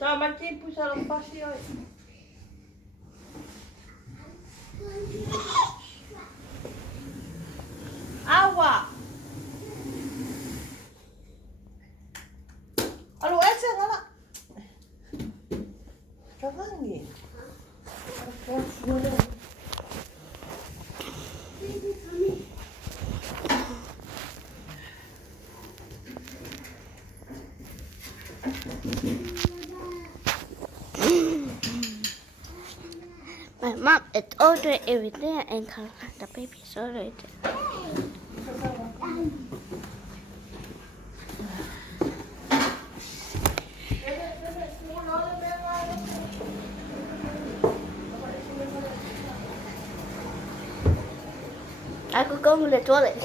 Ciao, Martín, pusa los pasillos. Agua. Alu, ese nada. Cavangi. My mom is ordering everything and the baby's already. I could go to the toilet.